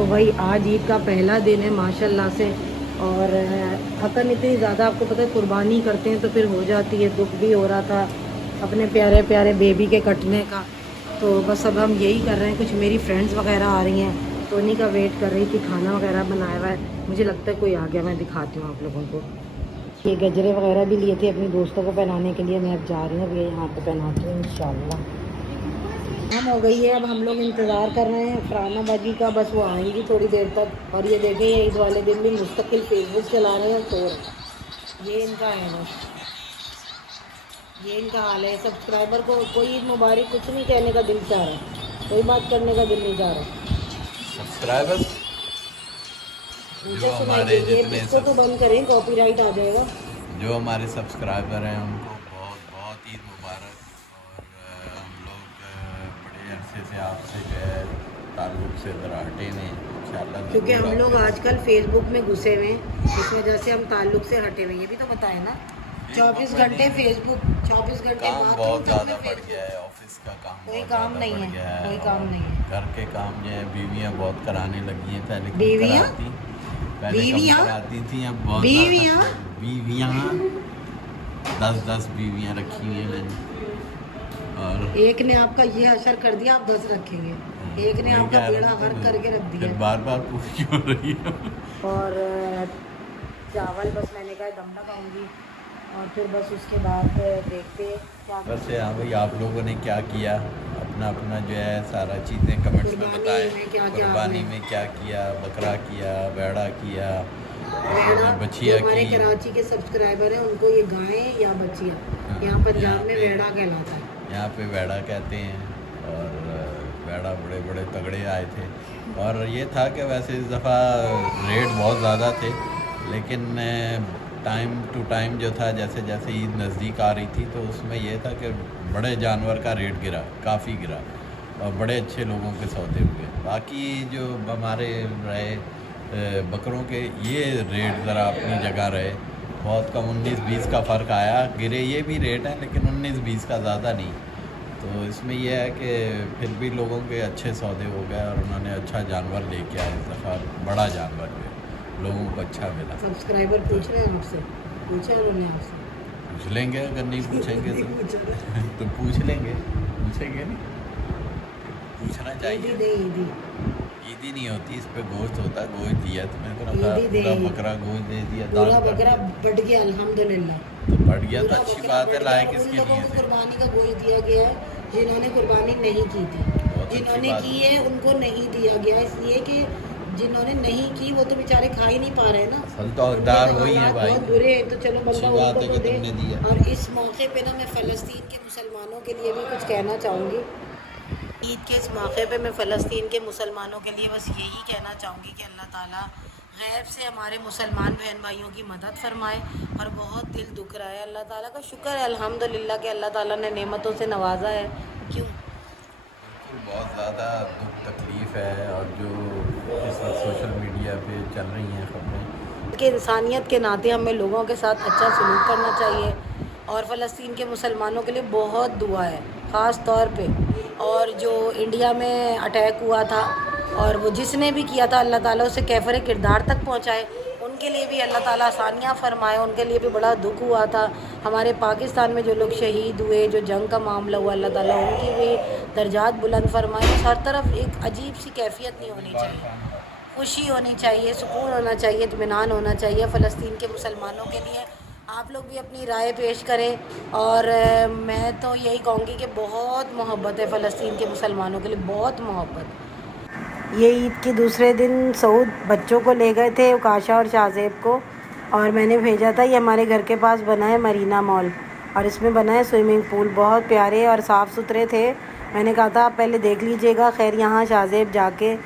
तो भाई आज ईद का पहला दिन है माशाल्लाह से। और थकन इतनी ज़्यादा, आपको पता है कुर्बानी करते हैं तो फिर हो जाती है। दुख भी हो रहा था अपने प्यारे प्यारे बेबी के कटने का। तो बस अब हम यही कर रहे हैं। कुछ मेरी फ्रेंड्स वगैरह आ रही हैं तो उन्हीं का वेट कर रही थी। खाना वगैरह बनाया हुआ है, मुझे लगता है कोई आ गया। मैं दिखाती हूँ आप लोगों को। ये गजरे वगैरह भी लिए थे अपनी दोस्तों को पहनाने के लिए। मैं अब जा रही हूँ, अब ये यहाँ पे पहनाती हूँ इंशाल्लाह। हम हो गई है, अब हम लोग इंतज़ार कर रहे हैं फरहाना बाजी का। बस वो आएंगी थोड़ी देर तक। और ये देखें, ये ईद वाले दिन भी मुस्तकिल फेसबुक चला रहे हैं तो ये इनका है। बस ये इनका हाल है। सब्सक्राइबर को कोई ईद मुबारक कुछ नहीं कहने का दिल चाह रहा, कोई बात करने का दिल नहीं चाह रहा। सब्सक्राइबर्स जो हमारे ये जितने इसको तो बंद करें, कॉपीराइट आ जाएगा। जो हमारे सब्सक्राइबर हैं उनको बहुत बहुत ईद मुबारक। और हम लोग बड़े अरसे से आपसे जो है ताल्लुक़ से ज़रा हटे हैं इंशाल्लाह। क्योंकि हम लोग आजकल फेसबुक में घुसे हुए हैं, इस वजह से हम ताल्लुक़ से हटे हुए हैं। ये भी तो बताए ना, 24 घंटे फेसबुक, 24 घंटे काम बहुत ज़्यादा बढ़ गया है। ऑफिस का काम कोई बहुत काम ज़्यादा नहीं बढ़ है, गया है। कोई काम नहीं है। घर के काम जो है बीवियाँ बहुत कराने लगी हैं। पहले कम बीवियाँ? कराती, पहले कम बीवियाँ? कराती थी, अब बहुत बीवियाँ? ज़्यादा बीवियाँ 10-10 बीवियाँ रखी हुई हैं मैंने। और एक ने आपका ये असर कर दिया, आप 10 रखेंगे। एक ने वही आपका कह रहा बेड़ा हूँ, गर्क करके रख फिर दिया। बार बार पूछ क्यों रही है। और चावल बस मैंने कहा दम लगाऊंगी और फिर बस उसके बाद देखते हैं क्या। बस हाँ भाई, आप लोगों ने क्या किया, अपना अपना जो है सारा चीज़ें कमेंट्स में कुर्बानी बताएं। में क्या क्या कुर्बानी आपने? में क्या किया, बकरा किया, बैड़ा किया, वेड़ा, बछिया जो हमारे की। कराची के सब्सक्राइबर हैं उनको ये गायें या बच्चियाँ, हाँ, यहाँ पंजाब यहाँ में पे वेड़ा कहलाता है। यहाँ पे बैड़ा कहते हैं। और बैड़ा बड़े बड़े तगड़े आए थे। और ये था कि वैसे इस दफ़ा रेट बहुत ज़्यादा थे, लेकिन टाइम टू टाइम जो था, जैसे जैसे ईद नज़दीक आ रही थी तो उसमें यह था कि बड़े जानवर का रेट गिरा, काफ़ी गिरा और बड़े अच्छे लोगों के सौदे हुए। बाकी जो हमारे रहे बकरों के, ये रेट ज़रा अपनी जगह रहे। बहुत कम 19-20 का फ़र्क आया। गिरे ये भी रेट है लेकिन 19-20 का ज़्यादा नहीं। तो इसमें यह है कि फिर भी लोगों के अच्छे सौदे हो गए और उन्होंने अच्छा जानवर लेके आए। इस दफ़ा बड़ा जानवर जो है लोगों को अच्छा मिला। सब्सक्राइबर पूछ रहे हैं आपसे, पूछा उन्होंने आपसे? पूछ लेंगे, अगर नहीं पूछेंगे तो पूछ लेंगे, पूछेंगे नहीं, पूछना चाहिए। ईदी ईदी नहीं होती, इस पे गोश्त होता है। गोश्त दिया तुम्हें तो ना, ईदी दे, पूरा बकरा गोश्त दे दिया। पूरा दाल बकरा बढ़ गया अल्हम्दुलिल्लाह। तो बढ़ गया तो पूरा अच्छी बकरा बात है। बढ़ लाए गया। उन किसके लोगों लिए को थे? कुर्बानी का गोश्त दिया गया है जिन्होंने कुर्बानी नहीं की थी। बहुत अच्छी जिन्होंने बात की है उनको नहीं दिया गया, इसलिए कि जिन्होंने नहीं की वो तो बेचारे खा ही नहीं पा रहे ना। असल तो हकदार वही है भाई। बहुत बुरे हैं, तो चलो अच्छी बंदा बात उनको है तो कि दे। तुमने दिया। और इस मौके पे ना मैं फ़लस्तीन के मुसलमानों के लिए भी कुछ कहना चाहूँगी। ईद के इस मौके पे मैं फ़लस्तीन के मुसलमानों के लिए बस यही कहना चाहूँगी कि अल्लाह ताला गैब से हमारे मुसलमान बहन भाइयों की मदद फरमाए। और बहुत दिल दुख रहा है, अल्लाह ताला का शुक्र है अल्हम्दुलिल्लाह कि अल्लाह ताला ने नेमतों से नवाजा है। क्यों? बिल्कुल, बहुत ज़्यादा दुख तकलीफ़ है। और जो इस वक्त सोशल मीडिया पे चल रही हैं खबरें, कि इंसानियत के नाते हमें लोगों के साथ अच्छा सलूक करना चाहिए। और फ़लस्तीन के मुसलमानों के लिए बहुत दुआ है ख़ास तौर पे। और जो इंडिया में अटैक हुआ था और वो जिसने भी किया था, अल्लाह ताला उसे कैफ़र किरदार तक पहुँचाए। उनके लिए भी अल्लाह ताला आसानियाँ फ़रमाए। उनके लिए भी बड़ा दुख हुआ था। हमारे पाकिस्तान में जो लोग शहीद हुए, जो जंग का मामला हुआ, अल्लाह ताला उनकी भी दर्जात बुलंद फ़रमाए। हर तरफ एक अजीब सी कैफियत नहीं होनी चाहिए, खुशी होनी चाहिए, सुकून होना चाहिए, इत्मीनान होना चाहिए फ़लस्तीन के मुसलमानों के लिए। आप लोग भी अपनी राय पेश करें। और मैं तो यही कहूँगी कि बहुत मोहब्बत है फ़लस्तीन के मुसलमानों के लिए, बहुत मोहब्बत। ये ईद के दूसरे दिन सऊद बच्चों को ले गए थे, उकाशा और शाहज़ेब को, और मैंने भेजा था। ये हमारे घर के पास बना है मरीना मॉल, और इसमें बना है स्विमिंग पूल। बहुत प्यारे और साफ़ सुथरे थे। मैंने कहा था आप पहले देख लीजिएगा। खैर यहाँ शाहज़ेब जाके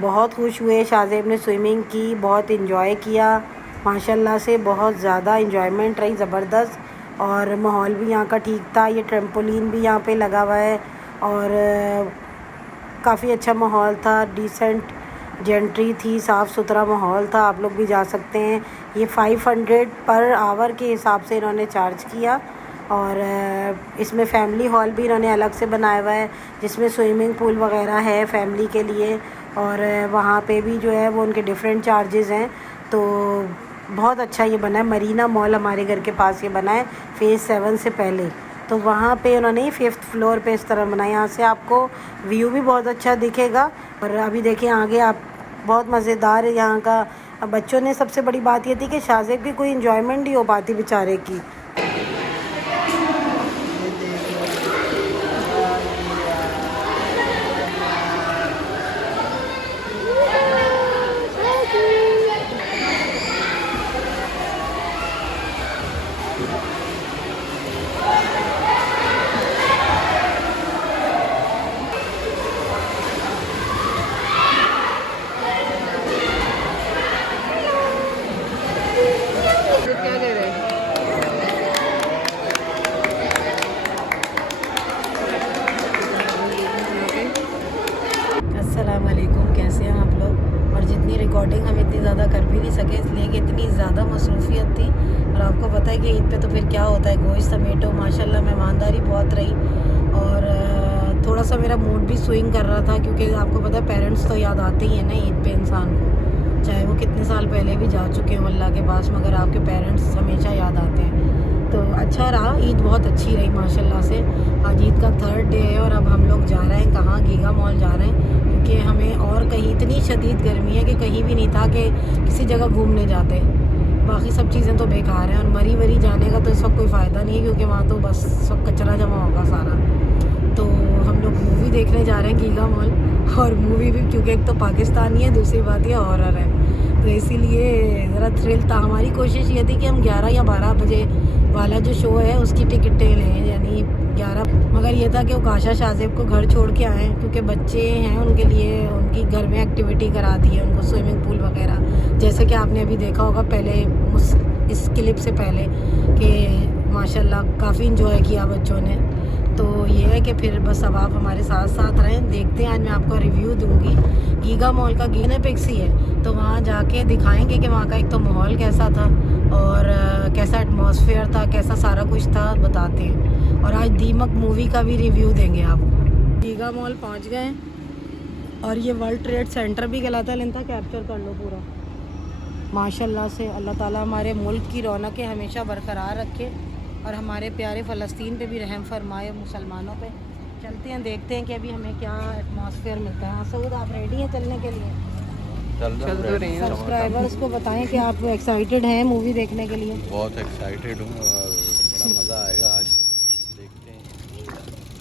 बहुत खुश हुए। शाहज़ेब ने स्विमिंग की, बहुत इन्जॉय किया माशाल्लाह से। बहुत ज़्यादा इन्जॉयमेंट रही, ज़बरदस्त। और माहौल भी यहाँ का ठीक था। ये ट्रैम्पोलिन भी यहाँ पे लगा हुआ है और काफ़ी अच्छा माहौल था। डिसेंट जेंट्री थी, साफ़ सुथरा माहौल था। आप लोग भी जा सकते हैं। ये 500 पर आवर के हिसाब से इन्होंने चार्ज किया। और इसमें फ़ैमिली हॉल भी इन्होंने अलग से बनाया हुआ है, जिसमें स्विमिंग पूल वगैरह है फ़ैमिली के लिए। और वहाँ पे भी जो है वो उनके डिफरेंट चार्जेस हैं। तो बहुत अच्छा ये बना है, मरीना मॉल हमारे घर के पास ये बना है फ़ेज़ 7 से पहले। तो वहाँ पे उन्होंने 5th फ्लोर पे इस तरह बनाया, यहाँ से आपको व्यू भी बहुत अच्छा दिखेगा। और अभी देखिए आगे आप, बहुत मज़ेदार है यहाँ का। अब बच्चों ने, सबसे बड़ी बात ये थी कि शाहज़ेब की कोई इन्जॉयमेंट नहीं हो पाती बेचारे की। क्या दे रहे हैं? अस्सलाम वालेकुम, कैसे हैं आप लोग। और जितनी रिकॉर्डिंग हम इतनी ज़्यादा कर भी नहीं सके, इसलिए कि इतनी ज़्यादा मसरूफियत थी। और आपको पता है कि ईद पे तो फिर क्या होता है, गोश्त समेटो, माशाल्लाह मेहमानदारी बहुत रही। और थोड़ा सा मेरा मूड भी स्विंग कर रहा था, क्योंकि आपको पता है पेरेंट्स तो याद आते ही हैं ना ईद पे इंसान को, चाहे वो कितने साल पहले भी जा चुके हों अल्लाह के पास, मगर आपके पेरेंट्स हमेशा याद आते हैं। तो अच्छा रहा, ईद बहुत अच्छी रही माशाल्लाह से। आज ईद का 3rd डे है और अब हम लोग जा रहे हैं कहाँ, गीगा मॉल जा रहे हैं, क्योंकि हमें और कहीं, इतनी शदीद गर्मी है कि कहीं भी नहीं था कि किसी जगह घूमने जाते। बाकी सब चीज़ें तो बेकार हैं, और मरी वरी जाने का तो इस वक्त कोई फ़ायदा नहीं है, क्योंकि वहाँ तो बस सब कचरा जमा होगा सारा। तो हम लोग मूवी देखने जा रहे हैं गीगा मॉल, और मूवी भी क्योंकि एक तो पाकिस्तानी है, दूसरी बात ये हॉरर है, तो इसीलिए ज़रा थ्रिल था। हमारी कोशिश ये थी कि हम 11 या 12 बजे वाला जो शो है उसकी टिकटें लें, यानी 11, मगर ये था कि उकाशा शाहज़ेब को घर छोड़ के आएँ, क्योंकि बच्चे हैं, उनके लिए उनकी घर में एक्टिविटी करा दी है, उनको स्विमिंग पूल वगैरह, जैसे कि आपने अभी देखा होगा पहले इस क्लिप से पहले कि माशाल्लाह काफ़ी इंजॉय किया बच्चों ने। तो ये है कि फिर बस अब आप हमारे साथ साथ रहें, देखते हैं। आज मैं आपको रिव्यू दूंगी गीगा मॉल का, सिनेपिक्स ही है, तो वहाँ जाके दिखाएंगे कि वहाँ का एक तो माहौल कैसा था और कैसा एटमॉस्फेयर था, कैसा सारा कुछ था, बताते हैं। और आज दीमक मूवी का भी रिव्यू देंगे आपको। गीगा मॉल पहुँच गए हैं, और ये वर्ल्ड ट्रेड सेंटर भी कहलाता है। लिंता कैप्चर कर लो पूरा। माशाल्लाह से अल्लाह ताला हमारे मुल्क की रौनकें हमेशा बरकरार रखे, और हमारे प्यारे फ़लस्तीन पे भी रहम फरमाए, मुसलमानों पे। चलते हैं, देखते हैं कि अभी हमें क्या एटमॉस्फेयर मिलता है। हाँ सऊद, आप रेडी हैं चलने के लिए? चल तो रहे हैं। सब्सक्राइबर्स को बताएं कि आप एक्साइटेड हैं मूवी देखने के लिए? बहुत एक्साइटेड हूँ और बड़ा मज़ा आएगा आज। देखते हैं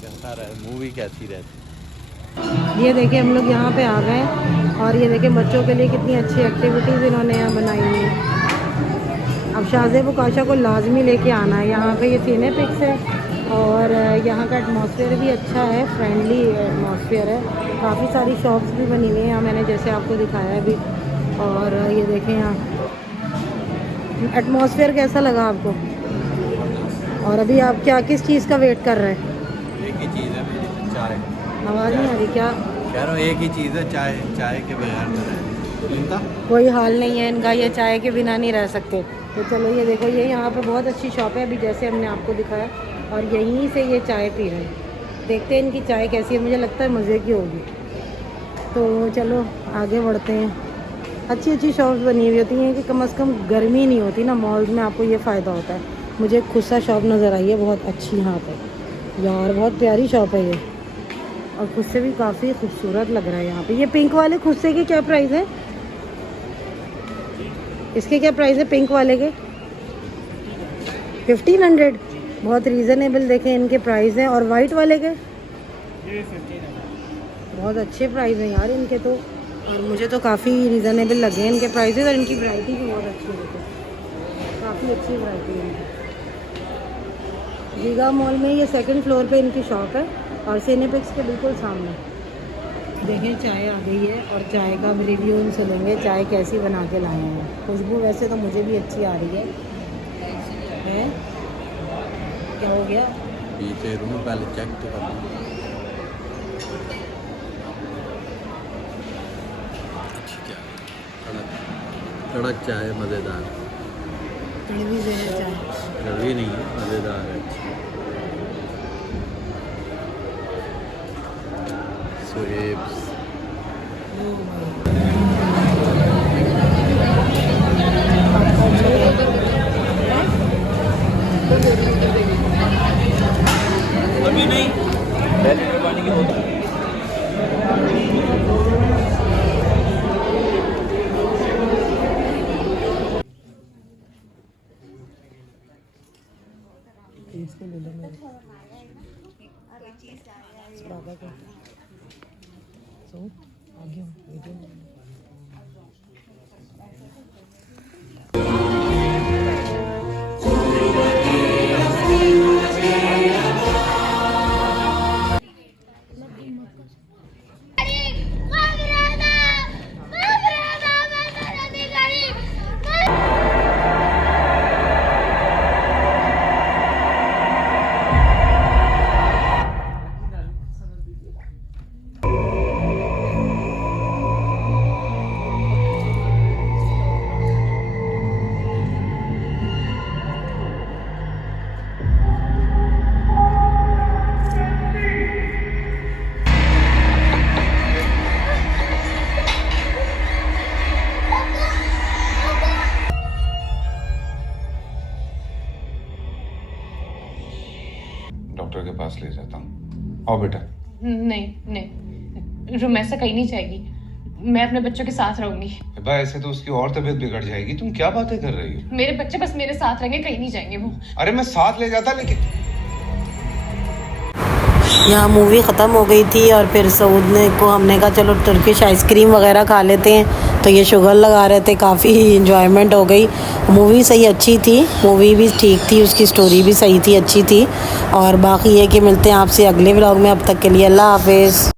कैसा रहे, मूवी कैसी रहती। ये देखिए हम लोग यहाँ पे आ गए हैं, और ये देखिए बच्चों के लिए कितनी अच्छी एक्टिविटीज़ इन्होंने यहाँ बनाई हुई है। अब शाहज़ेब उकाशा को लाजमी लेके आना है यहाँ पे। ये सिनेपिक्स है, और यहाँ का एटमॉस्फेयर भी अच्छा है, फ्रेंडली एटमॉस्फेयर है। काफ़ी सारी शॉप्स भी बनी हुई हैं यहाँ, मैंने जैसे आपको दिखाया अभी। और ये देखें यहाँ एटमॉस्फेयर कैसा लगा आपको? और अभी आप क्या, किस चीज़ का वेट कर रहे हैं? एक ही चीज़ है, चाय। आवाज़ नहीं आ रही क्या? कह रहा हूँ एक ही चीज़ है, चाय। चाय के बगैर न रहे। कोई हाल नहीं है इनका, ये चाय के बिना नहीं रह सकते। तो चलो ये देखो, ये यहाँ पे बहुत अच्छी शॉप है, अभी जैसे हमने आपको दिखाया, और यहीं से ये चाय पी रहे हैं। देखते हैं इनकी चाय कैसी है, मुझे लगता है मज़े की होगी। तो चलो आगे बढ़ते हैं। अच्छी अच्छी शॉप्स बनी हुई होती हैं कि कम से कम गर्मी नहीं होती ना मॉल्स में, आपको ये फ़ायदा होता है। मुझे खुद सा शॉप नज़र आई है बहुत अच्छी यहाँ पर, यार बहुत प्यारी शॉप है ये, और खुद से भी काफ़ी खूबसूरत लग रहा है यहाँ पे। ये पिंक वाले खुद से के क्या प्राइस है? इसके क्या प्राइस है पिंक वाले के? 1500, बहुत रीज़नेबल देखें इनके प्राइस हैं। और वाइट वाले के बहुत अच्छे प्राइस हैं यार इनके तो, और मुझे तो काफ़ी रीज़नेबल लगे हैं इनके प्राइसेस, और इनकी वैरायटी भी बहुत अच्छी है, काफ़ी अच्छी वैरायटी है इनकी। गीगा मॉल में ये 2nd फ्लोर पे इनकी शॉप है, और सिनेपिक्स के बिल्कुल सामने। देखें चाय आ गई है, और चाय का भी रिव्यू उनसे लेंगे, चाय कैसी बना के लाए हैं। खुशबू वैसे तो मुझे भी अच्छी आ रही है? क्या हो गया? पीछे रूम पहले चेक तो कर लूँ। कड़क चाय, मज़ेदार। कड़वी से है चाय? कड़वी नहीं है, मज़ेदार है। स्वेब्स अभी नहीं, पानी की बोतल। इसको ले लो मेरे इस बाबा को सो आगे वीडियो डॉक्टर के पास ले जाता हूँ। आओ बेटा। नहीं नहीं, रुमैसा कहीं नहीं जाएगी। मैं अपने बच्चों के साथ रहूंगी। भाई ऐसे तो उसकी और तबीयत बिगड़ जाएगी। तुम क्या बातें कर रही हो? मेरे बच्चे बस मेरे साथ रहेंगे, कहीं नहीं जाएंगे वो। अरे मैं साथ ले जाता, लेकिन यहाँ मूवी ख़त्म हो गई थी और फिर सऊद ने को हमने कहा चलो तुर्किश आइसक्रीम वगैरह खा लेते हैं, तो ये शुगर लगा रहे थे। काफ़ी इन्जॉयमेंट हो गई। मूवी सही अच्छी थी, मूवी भी ठीक थी, उसकी स्टोरी भी सही थी, अच्छी थी। और बाकी ये कि मिलते हैं आपसे अगले व्लॉग में। अब तक के लिए अल्लाह हाफिज़।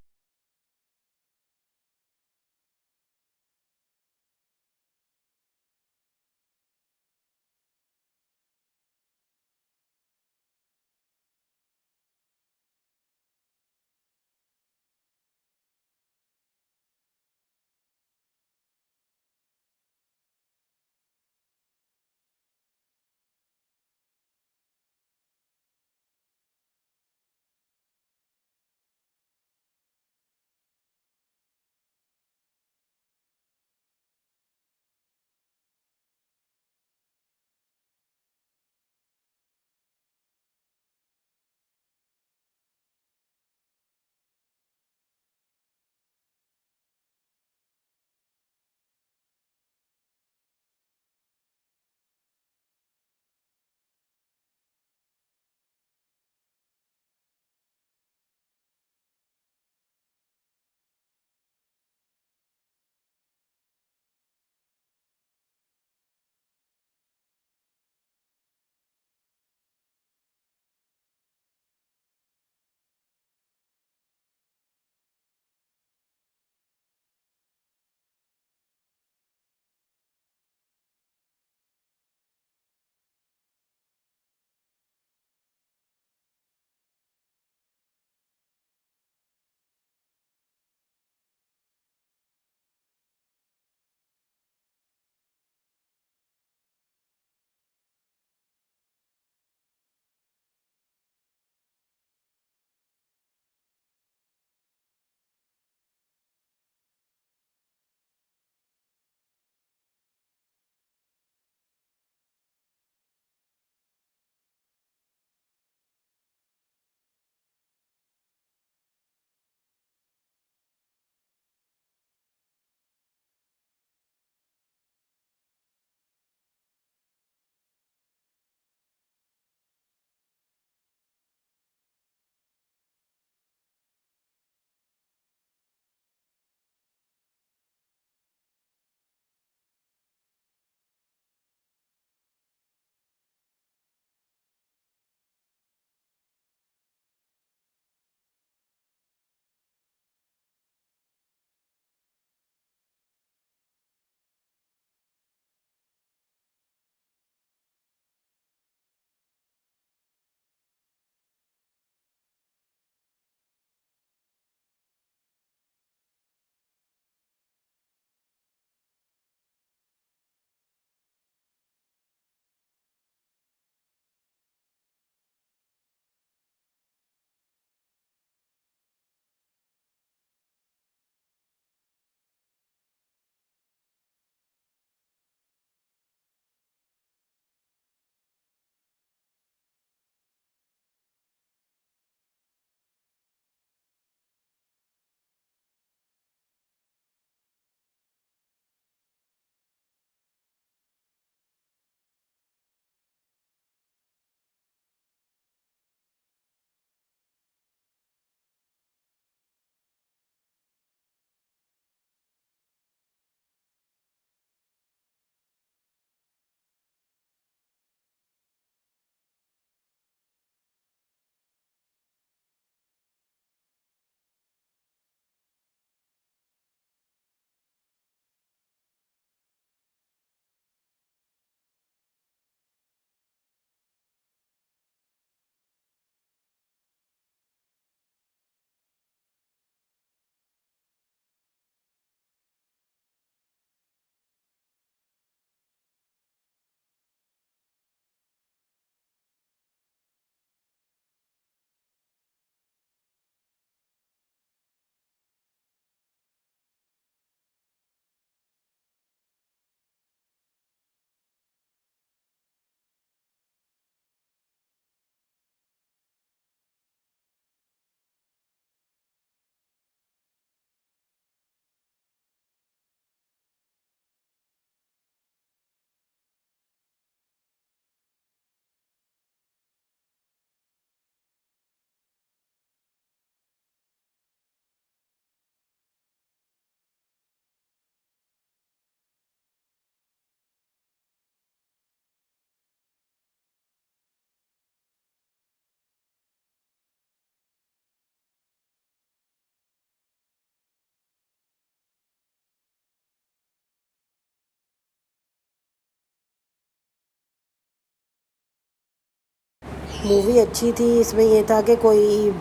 मूवी अच्छी थी। इसमें ये था कि कोई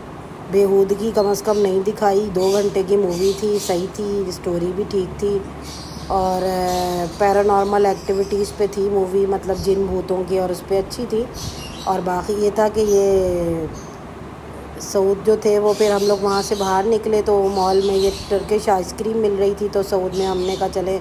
बेहूदगी कम से कम नहीं दिखाई। 2 घंटे की मूवी थी, सही थी, स्टोरी भी ठीक थी और पैरानॉर्मल एक्टिविटीज़ पे थी मूवी, मतलब जिन भूतों की, और उस पर अच्छी थी। और बाकी ये था कि ये सऊद जो थे वो, फिर हम लोग वहाँ से बाहर निकले तो मॉल में ये टर्किश आइसक्रीम मिल रही थी, तो सऊद में हमने कहा चले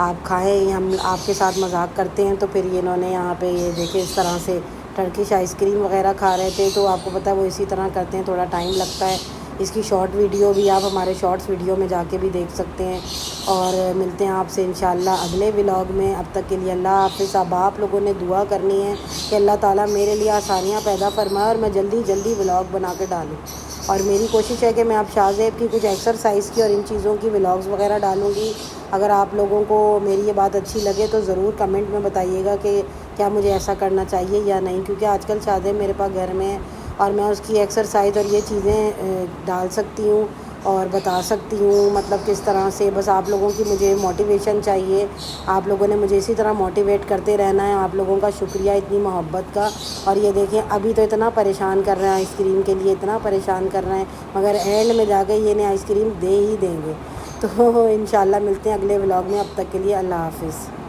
आप खाएं, हम आपके साथ मजाक करते हैं। तो फिर ये इन्होंने यहाँ पे ये देखे इस तरह से टर्किश आइसक्रीम वगैरह खा रहे थे। तो आपको पता है वो इसी तरह करते हैं, थोड़ा टाइम लगता है। इसकी शॉर्ट वीडियो भी आप हमारे शॉर्ट्स वीडियो में जाके भी देख सकते हैं। और मिलते हैं आपसे इंशाल्लाह अगले व्लॉग में। अब तक के लिए अल्लाह हाफ़िज़। अब आप लोगों ने दुआ करनी है कि अल्लाह ताला मेरे लिए आसानियाँ पैदा फरमाए और मैं जल्दी जल्दी व्लॉग बना के डालूँ। और मेरी कोशिश है कि मैं अब शाहज़ेब की कुछ एक्सरसाइज की और इन चीज़ों की व्लॉग्स वगैरह डालूँगी। अगर आप लोगों को मेरी ये बात अच्छी लगे तो ज़रूर कमेंट में बताइएगा कि क्या मुझे ऐसा करना चाहिए या नहीं, क्योंकि आजकल शाहज़ेब मेरे पास घर में है और मैं उसकी एक्सरसाइज और ये चीज़ें डाल सकती हूँ और बता सकती हूँ, मतलब किस तरह से। बस आप लोगों की मुझे मोटिवेशन चाहिए, आप लोगों ने मुझे इसी तरह मोटिवेट करते रहना है। आप लोगों का शुक्रिया इतनी मोहब्बत का। और ये देखें अभी तो इतना परेशान कर रहे हैं आइसक्रीम के लिए, इतना परेशान कर रहे हैं, मगर एंड में जाके ये ने आइसक्रीम दे ही देंगे। तो इंशाल्लाह मिलते हैं अगले व्लॉग में। अब तक के लिए अल्लाह हाफ़िज़।